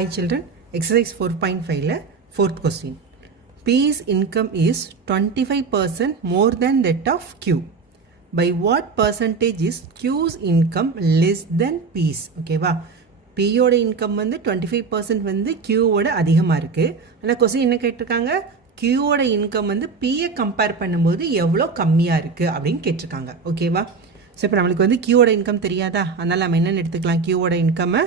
Hi children, exercise 4.5 fourth question. P's income is 25% more than that of Q. By what percentage is Q's income less than P's? Okay வா? P ஓட income வந்து 25% வந்து Q ஓட அதிகமாக இருக்குது. ஆனால் question என்ன கேட்டிருக்காங்க? Q ஓட income வந்து Pயை கம்பேர் பண்ணும்போது எவ்வளோ கம்மியாக இருக்குது அப்படின்னு கேட்டிருக்காங்க. ஓகேவா? ஸோ இப்போ நம்மளுக்கு வந்து Q ஓட இன்கம் தெரியாதா? அதனால் நம்ம என்னென்னு எடுத்துக்கலாம்? Q ஓட இன்கம்மை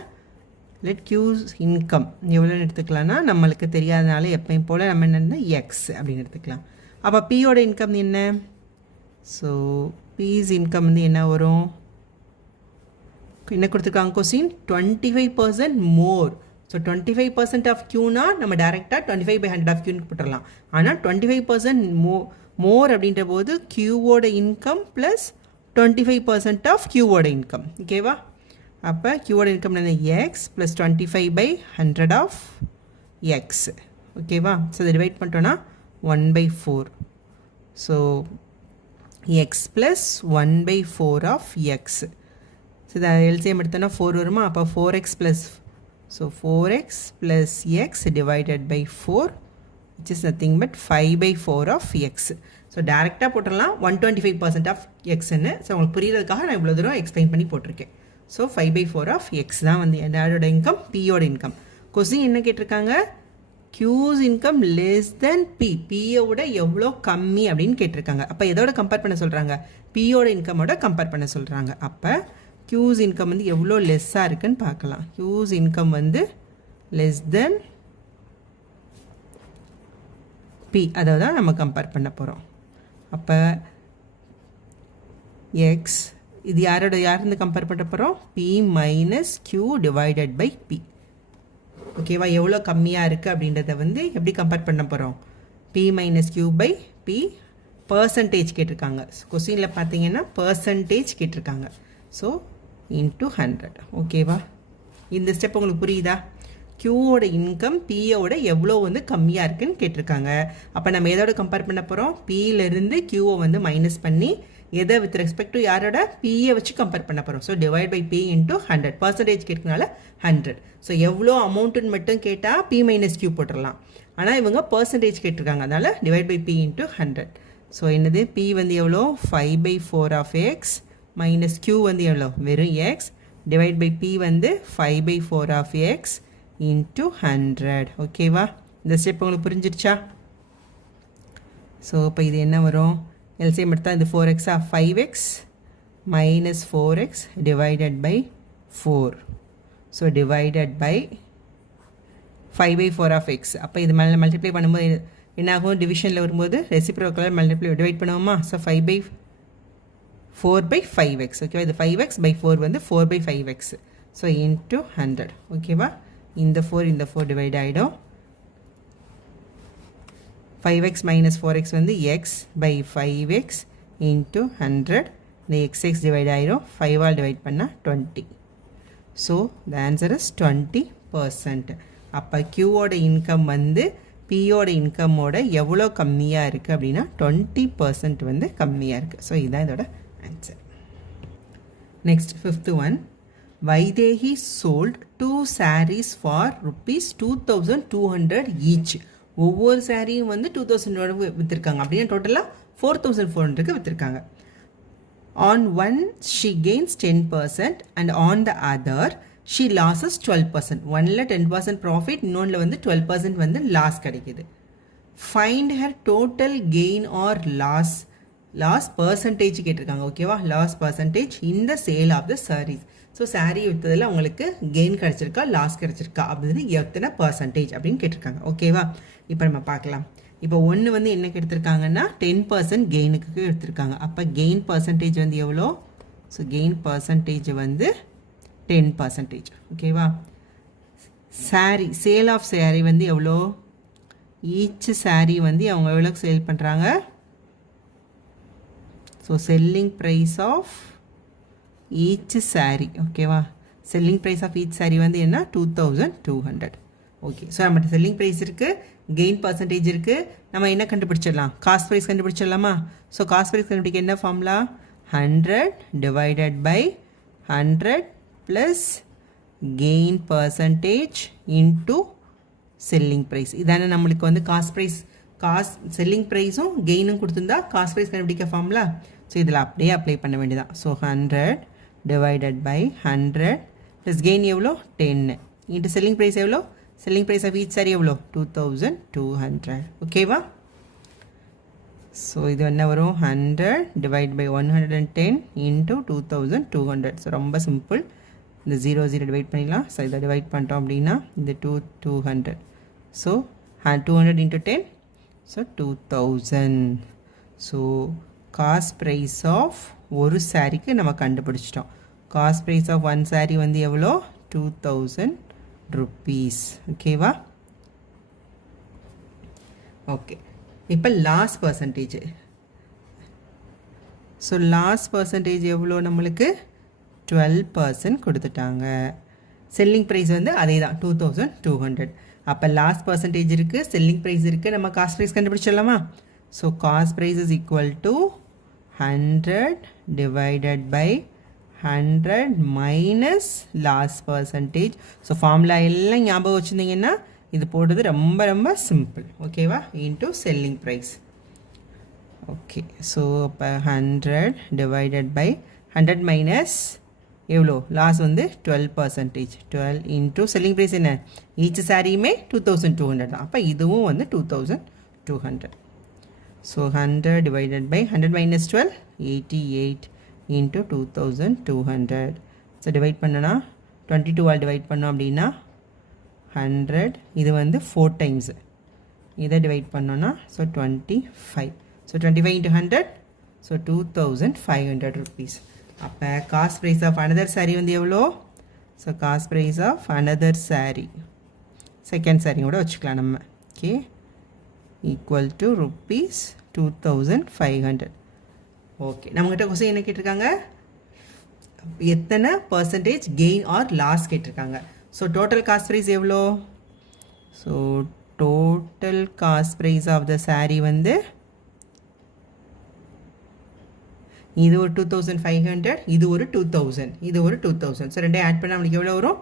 let Q's income எவ்வளோன்னு எடுத்துக்கலாம்னா நம்மளுக்கு தெரியாதனால எப்பயும் போல் நம்ம என்னென்னா எக்ஸ் அப்படின்னு எடுத்துக்கலாம். அப்போ பியோட இன்கம் என்ன? ஸோ பிஸ் இன்கம் வந்து என்ன வரும்? என்ன கொடுத்துருக்காங்க கொஸ்டின்? 25% மோர். ஸோ 25% ஆஃப் க்யூனா நம்ம டேரெக்டாக 25/100 ஆஃப் க்யூன்னு போட்டுடலாம். ஆனால் 25% மோர் அப்படின்ற போது க்யூவோட இன்கம் ப்ளஸ் 25% ஆஃப் க்யூவோட இன்கம். ஓகேவா? அப்போ க்யூவோட இன்கம் என்ன? X plus 25/100 of X. ஓகேவா? ஸோ இதை டிவைட் பண்ணிட்டோன்னா 1/4. So X plus 1/4 of X. So இதை எல்சிஎம் எடுத்தோன்னா 4 வருமா? அப்போ 4x plus, so 4x plus X divided by 4 which is nothing but 5/4 of X. So டேரெக்டாக போட்டுடலாம் 125% ஆஃப் எக்ஸ்ன்னு. ஸோ உங்களுக்கு புரிகிறதுக்காக நான் இவ்வளோ தூரம் எக்ஸ்பிளைன் பண்ணி போட்டிருக்கேன். ஸோ 5/4 ஆஃப் எக்ஸ் தான் வந்து யாரோட இன்கம்? பியோட இன்கம். கொஸ்டின் என்ன கேட்டிருக்காங்க? Q's income less than P, பியோட எவ்வளோ கம்மி அப்படின்னு கேட்டிருக்காங்க. அப்போ எதோட கம்பேர் பண்ண சொல்கிறாங்க? பியோட இன்கமோட கம்பேர் பண்ண சொல்கிறாங்க. அப்போ க்யூஸ் இன்கம் வந்து எவ்வளோ லெஸ்ஸாக இருக்குன்னு பார்க்கலாம். க்யூஸ் இன்கம் வந்து லெஸ் தென் பி, அதை தான் நம்ம கம்பேர் பண்ண போகிறோம். அப்போ எக்ஸ் இது யாருந்து கம்பேர் பண்ண போகிறோம்? P minus Q divided by P. ஓகேவா? எவ்வளோ கம்மியாக இருக்குது அப்படின்றத வந்து எப்படி கம்பேர் பண்ண போகிறோம்? P minus Q by P. Percentage கேட்டிருக்காங்க. கொஸ்டினில் பார்த்தீங்கன்னா பர்சன்டேஜ் கேட்டிருக்காங்க. So into 100. ஓகேவா? இந்த ஸ்டெப் உங்களுக்கு புரியுதா? க்யூவோட இன்கம் பியோட எவ்வளோ வந்து கம்மியாக இருக்குதுன்னு கேட்டிருக்காங்க. அப்போ நம்ம எதோட கம்பேர் பண்ண போகிறோம்? பியிலேருந்து க்யூவை வந்து மைனஸ் பண்ணி எதை வித் ரெஸ்பெக்ட் டு யாரோட? பியை வச்சு கம்பேர் பண்ண போகிறோம். So divide by P into 100. Percentage கேட்கறதுனால 100. ஸோ எவ்வளோ அமௌண்ட்டுன்னு மட்டும் கேட்டால் பி மைனஸ் க்யூ போட்டுடலாம். ஆனால் இவங்க பர்சன்டேஜ் கேட்டிருக்காங்க, அதனால் divide by P into 100. So என்னது? பி வந்து எவ்வளோ? 5/4 ஆஃப் எக்ஸ் மைனஸ் க்யூ வந்து எவ்வளோ? வெறும் எக்ஸ் டிவைட் பை பி வந்து 5/4 ஆஃப் எக்ஸ் இன்ட்டு 100. ஓகேவா? இந்த ஸ்டெப் உங்களுக்கு புரிஞ்சிருச்சா? ஸோ இப்போ இது என்ன வரும்? எல்சிஎம் எடுத்தால் இது 4x 5x minus 4x divided by 4. So divided by 5/4 of x. அப்போ இது மல்டிப்ளை பண்ணும்போது என்னாகும்? டிவிஷனில் வரும்போது ரெசிப்ரோக்கலாக டிவைட் பண்ணுவோமா? So 5/4/5x. ஓகேவா? இது 5x/4 வந்து 4/5x. So into 100. ஓகேவா? இந்த 4 டிவைட் ஆகிடும். 5x minus 4x வந்து x by 5x into 100. இந்த xx divide ஆயிரும். 5 ஆல் divide பண்ணால் 20. So the answer is 20%. அப்போ Qவோட இன்கம் வந்து Pயோட இன்கமோட எவ்வளோ கம்மியாக இருக்குது அப்படின்னா 20% வந்து கம்மியாக இருக்குது. ஸோ இதுதான் இதோட answer. Next 5th one. Vaidehi sold 2 sarees for ₹2,200 each. ஒவ்வொரு சாரியும் வந்து 2,000 விற்றுருக்காங்க. அப்படின்னா டோட்டலாக 4,400 விற்றுருக்காங்க. On one she gains 10% and on the other she losses 12%. ஒன்னில் 10% ப்ராஃபிட், இன்னொன்றில் வந்து 12% வந்து லாஸ் கிடைக்கிது. Find her total gain or loss percentage கேட்டிருக்காங்க. ஓகேவா? லாஸ் பர்சன்டேஜ் இந்த sale of the saris. So sari விற்றதில் அவங்களுக்கு கெயின் கிடச்சிருக்கா லாஸ் கிடச்சிருக்கா அப்படின்னு எத்தனை பர்சன்டேஜ் அப்படின்னு கேட்டிருக்காங்க. ஓகேவா? இப்போ நம்ம பார்க்கலாம். இப்போ ஒன்று வந்து என்ன எடுத்திருக்காங்கன்னா 10% கெயினுக்கு எடுத்திருக்காங்க. அப்போ கெயின் பர்சன்டேஜ் வந்து எவ்வளோ? ஸோ கெயின் பர்சன்டேஜ் வந்து 10%. ஓகேவா? சாரீ சேல் ஆஃப் சாரீ வந்து எவ்வளோ? ஈச் சாரீ வந்து அவங்க எவ்வளோ சேல் பண்ணுறாங்க? So selling price of each sari. ஓகேவா? Selling price of each sari வந்து என்ன? 2,200. ஓகே. ஸோ நம்மகிட்ட செல்லிங் ப்ரைஸ் இருக்குது, கெயின் பர்சன்டேஜ் இருக்குது. நம்ம என்ன கண்டுபிடிச்சிடலாம்? காஸ்ட் ப்ரைஸ் கண்டுபிடிச்சிடலாமா? ஸோ காஸ்ட் ப்ரைஸ் கண்டுபிடிக்க என்ன formula? 100 divided by 100 plus gain percentage into selling price. இதான நம்மளுக்கு வந்து காஸ்ட் ப்ரைஸ் செல்லிங் ப்ரைஸும் கெயினும் கொடுத்துருந்தா காஸ்ட் ப்ரைஸ் கண்டுபிடிக்க ஃபார்முலா. ஸோ இதில் அப்படியே அப்ளை பண்ண வேண்டியதான். So 100 divided by 100 plus gain எவ்வளோ 10 இன்ட்டு செல்லிங் ப்ரைஸ் எவ்வளோ, selling price of each sari எவ்வளோ 2200. ஓகேவா? ஸோ இது என்ன வரும் 100 டிவைட் பை 110 இன்ட்டு 2200. ஸோ ரொம்ப சிம்பிள். இந்த 0 டிவைட் பண்ணிடலாம். ஸோ இதை டிவைட் பண்ணிட்டோம் அப்படின்னா இந்த 200. So 200 into 10, so 2000. So cost price of ஒரு சாரிக்கு நம்ம கண்டுபிடிச்சிட்டோம். Cost price of one sari வந்து எவ்வளோ 2000 rupees. ஓகேவா? ஓகே, இப்போ lost percentage. So lost percentage எவ்வளோ நம்மளுக்கு 12% கொடுத்துட்டாங்க. செல்லிங் ப்ரைஸ் வந்து அதே தான் 2200. அப்போ லாஸ்ட் பர்சன்டேஜ் இருக்குது, செல்லிங் ப்ரைஸ் இருக்குது, நம்ம காஸ்ட் ப்ரைஸ் கண்டுபிடிச்சிடலாமா? So cost price is equal to 100 divided by 100 minus lost percentage. So formula எல்லாம் ஞாபகம் வச்சுருந்தீங்கன்னா இது போடுறது ரொம்ப ரொம்ப சிம்பிள். ஓகேவா? Into selling price. Okay, so இப்போ 100 டிவைடட் பை 100 மைனஸ் எவ்வளோ லாஸ் வந்து 12%. 12 இன்ட்டு செல்லிங் ப்ரைஸ் என்ன, ஈச் சாரியுமே 2200 தான். அப்போ இதுவும் வந்து 2200. So 100 divided by 100 minus 12 88 into 2200. So divide பண்ணோன்னா 22 டிவைட் பண்ணோம் அப்படின்னா 100. இது வந்து 4 டைம்ஸ். இதை டிவைட் பண்ணோன்னா so 25. So 25 into 100, so 2500 rupees. அப்போ cost price of another sari வந்து எவ்வளோ? So cost price of another sari, second sari கூட வச்சுக்கலாம் நம்ம. Okay, equal to rupees 2500. Okay, நம்மகிட்ட கொஸ்டின் என்ன கேட்டிருக்காங்க, எத்தனை பர்சன்டேஜ் கெயின் ஆர் லாஸ் கேட்டிருக்காங்க. ஸோ டோட்டல் காஸ்ட் ப்ரைஸ் எவ்வளோ? So total cost price of the sari வந்து இது ஒரு 2500, இது ஒரு 2000, இது ஒரு 2000. ஸோ ரெண்டே ஆட் பண்ணால் நம்மளுக்கு எவ்வளோ வரும்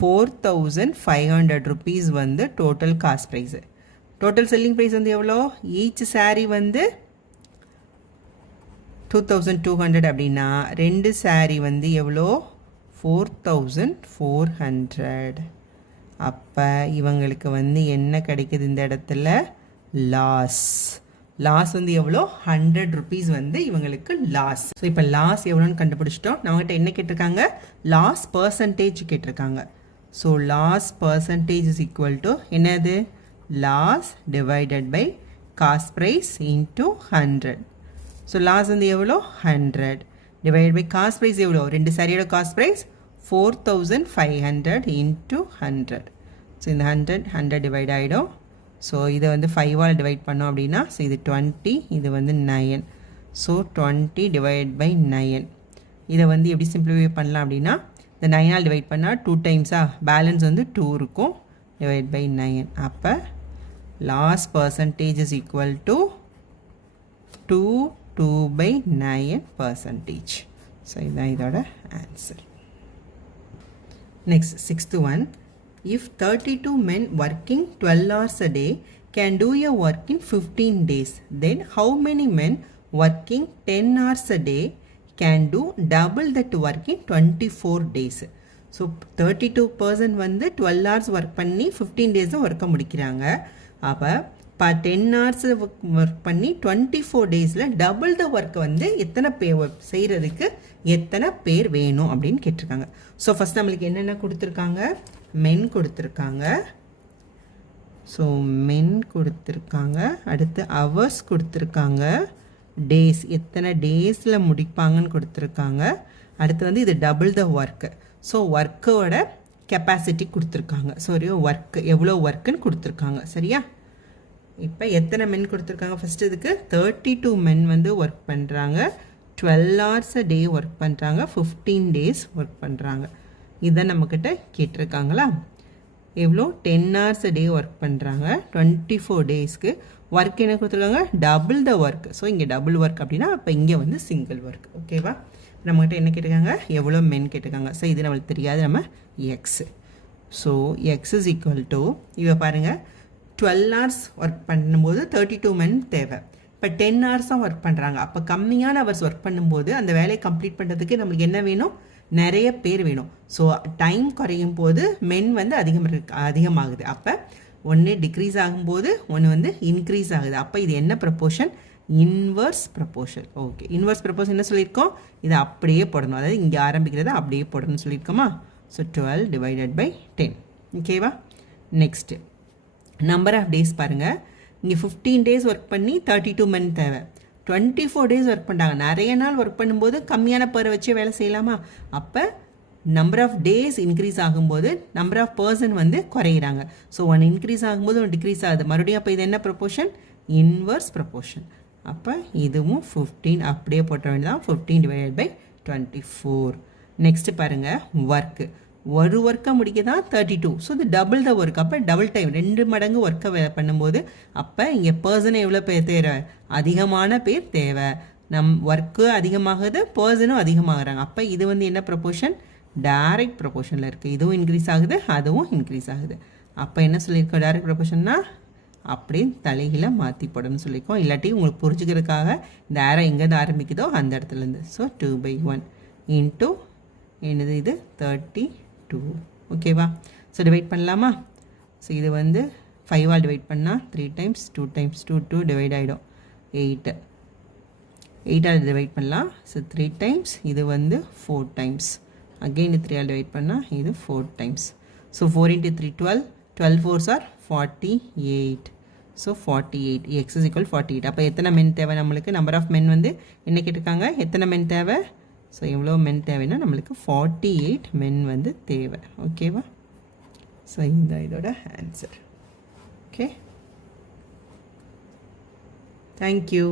4500 rupees வந்து total cost price. Total selling price வந்து எவ்வளோ, ஈச் சாரீ வந்து 2200 அப்படின்னா ரெண்டு சாரீ வந்து எவ்வளோ 4400. அப்போ இவங்களுக்கு வந்து என்ன கிடைக்குது இந்த இடத்துல, லாஸ். லாஸ் வந்து எவ்வளோ 100 rupees வந்து இவங்களுக்கு லாஸ். ஸோ இப்போ லாஸ் எவ்வளோன்னு கண்டுபிடிச்சிட்டோம். நம்மகிட்ட என்ன கேட்டிருக்காங்க, லாஸ் பர்சன்டேஜ் கேட்டிருக்காங்க. So loss percentage is equal to என்னது, loss divided by cost price into 100. So loss வந்து எவ்வளோ 100 டிவைட் பை காஸ்ட் ப்ரைஸ் எவ்வளோ, ரெண்டு சாரியோட காஸ்ட் ப்ரைஸ் 4500 இன்ட்டு 100. ஸோ இந்த 100 டிவைட் ஆகிடும். ஸோ இதை வந்து 5ஆல் டிவைட் பண்ணோம் அப்படின்னா ஸோ இது 20, இது வந்து 9. So 20 divide by 9. இதை வந்து எப்படி சிம்பிளிஃபை பண்ணலாம் அப்படின்னா இந்த 9ஆல் டிவைட் பண்ணால் 2 டைம்ஸாக பேலன்ஸ் வந்து 2 இருக்கும், டிவைட் பை 9. அப்போ loss percentage is equal to 2/9%. So இதுதான் இதோட answer. Next 6th one. If 32 men working 12 hours a day can do a work in 15 days, then how many men working 10 hours a day can do double that work in 24 days? So 32% வந்து 12 hours work பண்ணி 15 days ஒர்க்கை முடிக்கிறாங்க. அப்போ 10 hours work பண்ணி 24 daysல double the work வந்து எத்தனை பேர் செய்கிறதுக்கு எத்தனை பேர் வேணும் அப்படின்னு கேட்டிருக்காங்க. ஸோ ஃபஸ்ட் நம்மளுக்கு என்னென்ன கொடுத்துருக்காங்க, மென் கொடுத்துருக்காங்க. ஸோ மென் கொடுத்துருக்காங்க. அடுத்து ஹவர்ஸ் கொடுத்துருக்காங்க, டேஸ் எத்தனை டேஸில் முடிப்பாங்கன்னு கொடுத்துருக்காங்க. அடுத்து வந்து இது டபுள் த ஒர்க்கு. ஸோ ஒர்க்கோட கெப்பாசிட்டி கொடுத்துருக்காங்க. சாரி, ஒர்க்கு எவ்வளோ ஒர்க்குன்னு கொடுத்துருக்காங்க. சரியா? இப்போ எத்தனை மென் கொடுத்துருக்காங்க, ஃபஸ்ட்டு இதுக்கு 32 மென் வந்து ஒர்க் பண்ணுறாங்க, 12 hours a day ஒர்க் பண்ணுறாங்க, 15 days ஒர்க் பண்ணுறாங்க. இதை நம்மக்கிட்ட கேட்டிருக்காங்களா? எவ்வளோ 10 hours a day ஒர்க் பண்ணுறாங்க, 24 daysக்கு ஒர்க் என்ன கொடுத்துருக்காங்க, டபுள் த ஒர்க். ஸோ இங்கே டபுள் ஒர்க் அப்படின்னா அப்போ இங்கே வந்து சிங்கிள் ஒர்க். ஓகேவா? நம்மகிட்ட என்ன கேட்டிருக்காங்க, எவ்வளோ மென் கேட்டிருக்காங்க. ஸோ இது நம்மளுக்கு தெரியாது, நம்ம X. So X is equal to, இவ பாருங்கள் 12 hours ஒர்க் பண்ணும்போது 32 men தேவை. இப்போ 10 hours தான் ஒர்க் பண்ணுறாங்க. அப்போ கம்மியான ஹவர்ஸ் ஒர்க் பண்ணும்போது அந்த வேலையை கம்ப்ளீட் பண்ணுறதுக்கு நம்மளுக்கு என்ன வேணும், நிறைய பேர் வேணும். ஸோ டைம் குறையும் போது மென் வந்து அதிகமாகுது. அப்போ ஒன்று டிக்ரீஸ் ஆகும்போது ஒன்று வந்து இன்க்ரீஸ் ஆகுது. அப்போ இது என்ன proportion, inverse proportion. Okay, inverse proportion என்ன சொல்லியிருக்கோம், இதை அப்படியே போடணும். அதாவது இங்கே ஆரம்பிக்கிறத அப்படியே போடணும்னு சொல்லியிருக்கோமா. So 12 divided by 10. ஓகேவா. நெக்ஸ்ட்டு நம்பர் ஆஃப் டேஸ் பாருங்கள். இங்கே 15 days ஒர்க் பண்ணி 32 men தேவை. 24 days ஒர்க் பண்ணுறாங்க. நிறைய நாள் ஒர்க் பண்ணும்போது கம்மியான பேரை வச்சு வேலை செய்யலாமா. அப்போ நம்பர் ஆஃப் டேஸ் இன்க்ரீஸ் ஆகும்போது நம்பர் ஆஃப் பர்சன் வந்து குறையிறாங்க. ஸோ ஒன் இன்க்ரீஸ் ஆகும்போது ஒன்று டிக்ரீஸ் ஆகுது. மறுபடியும் அப்போ இது என்ன ப்ரப்போர்ஷன், இன்வர்ஸ் ப்ரப்போர்ஷன். அப்போ இதுவும் 15 அப்படியே போட்ட வேண்டியதான். 15 divided by 24. நெக்ஸ்ட்டு பாருங்கள், ஒர்க்கு. ஒரு ஒர்க்கை முடிக்க தான் 32. ஸோ இது டபுள் த ஒர்க். அப்போ டபுள் டைம் 2 மடங்கு ஒர்க்கை பண்ணும்போது அப்போ இங்கே பர்சன் எவ்வளோ பேர் தேவை, அதிகமான பேர் தேவை. ஒர்க்கு அதிகமாகுது, பர்சனும் அதிகமாகறாங்க. அப்போ இது வந்து என்ன ப்ரப்போர்ஷன், டைரக்ட் ப்ரப்போர்ஷனில் இருக்குது. இதுவும் இன்க்ரீஸ் ஆகுது, அதுவும் இன்க்ரீஸ் ஆகுது. அப்போ என்ன சொல்லியிருக்கோம், டைரக்ட் ப்ரப்போர்ஷன்னா அப்படியே தலைகீழ மாற்றி போடணும்னு சொல்லியிருக்கோம். இல்லாட்டி உங்களுக்கு புரிஞ்சுக்கிறதுக்காக இந்த ஏரோ எங்கேருந்து ஆரம்பிக்குதோ அந்த இடத்துலேருந்து. ஸோ 2/1 இன்ட்டு என்னது, இது 32. ஓகேவா. ஸோ டிவைட் பண்ணலாமா. ஸோ இது வந்து 5 ஆல் டிவைட் பண்ணால் 3 times 2 times 2 2 டிவைட் ஆகிடும் 8. 8 ஆல் டிவைட் பண்ணலாம். ஸோ 3 times, இது வந்து 4 times. அகெயின் 3 ஆல் டிவைட் பண்ணால் இது 4 times. So 4 into 3 12. 12 4s are 48. So 48. X is equal 48. அப்போ எத்தனை மென் தேவை நம்மளுக்கு, நம்பர் ஆஃப் மென் வந்து என்ன கேட்டிருக்காங்க, எத்தனை மென் தேவை. ஸோ எவ்வளோ மென் தேவைன்னா நம்மளுக்கு 48 மென் வந்து தேவை. ஓகேவா. ஸோ இந்த இதோட ஆன்சர். Okay, thank you.